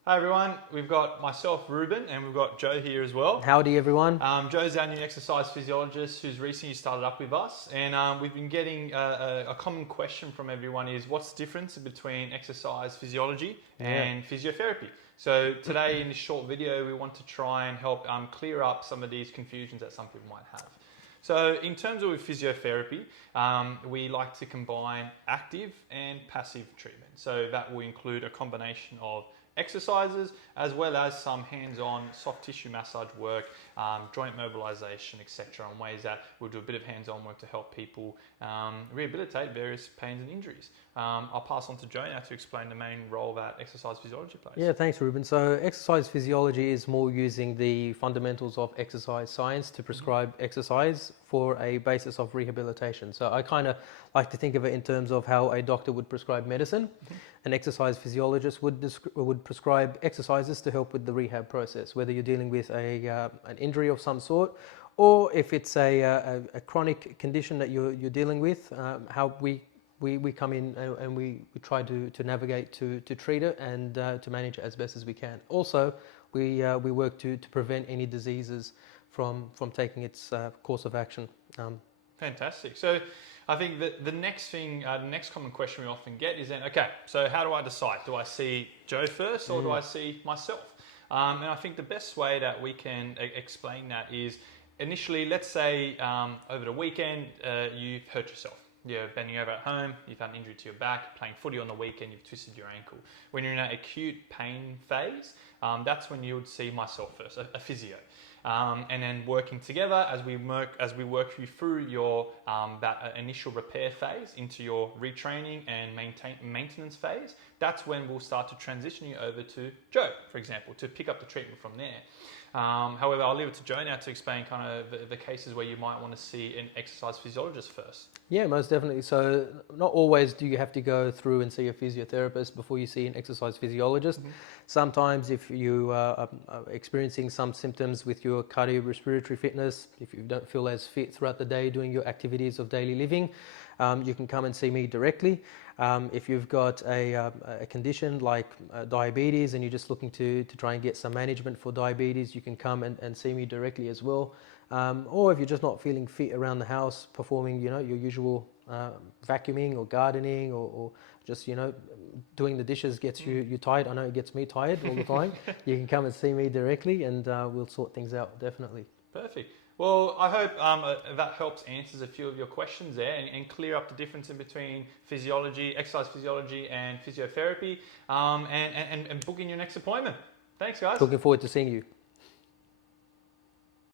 Hi everyone, we've got myself, Reuben, and we've got Joe here as well. Howdy everyone. Joe's our new exercise physiologist who's recently started up with us, and we've been getting a common question from everyone is what's the difference between exercise physiology and physiotherapy? So today in this short video we want to try and help clear up some of these confusions that some people might have. So in terms of physiotherapy, we like to combine active and passive treatment. So that will include a combination of exercises as well as some hands-on soft tissue massage work, joint mobilization, etc., and ways that we'll do a bit of hands-on work to help people rehabilitate various pains and injuries. I'll pass on to Joe now to explain the main role that exercise physiology plays. Yeah, thanks Reuben. So exercise physiology is more using the fundamentals of exercise science to prescribe exercise for a basis of rehabilitation. So I kind of like to think of it in terms of how a doctor would prescribe medicine. An exercise physiologist would prescribe exercises to help with the rehab process, whether you're dealing with an injury of some sort, or if it's a chronic condition that you're dealing with, how we come in and we try to navigate to treat it and to manage it as best as we can. Also, we work to prevent any diseases from taking its course of action. Fantastic. So I think that the next common question we often get is then, okay, so how do I decide? Do I see Joe first or do I see myself? And I think the best way that we can explain that is initially, let's say over the weekend, you've hurt yourself. You're bending over at home, you've had an injury to your back, playing footy on the weekend, you've twisted your ankle. When you're in an acute pain phase, that's when you would see myself first, a physio. And then working together as we work you through your that initial repair phase into your retraining and maintenance phase, that's when we'll start to transition you over to Joe, for example, to pick up the treatment from there. However, I'll leave it to Joe now to explain kind of the cases where you might want to see an exercise physiologist first. Yeah, most definitely. So not always do you have to go through and see a physiotherapist before you see an exercise physiologist. Sometimes if you are experiencing some symptoms with your cardiorespiratory fitness, if you don't feel as fit throughout the day doing your activities of daily living, you can come and see me directly. If you've got a condition like diabetes and you're just looking to try and get some management for diabetes, you can come and see me directly as well. Or if you're just not feeling fit around the house, performing your usual vacuuming or gardening or just doing the dishes gets you tired. I know it gets me tired all the time. You can come and see me directly and we'll sort things out, definitely. Perfect. Well, I hope that helps answers a few of your questions there and clear up the difference in between physiology, exercise physiology and physiotherapy, and book in your next appointment. Thanks, guys. Looking forward to seeing you.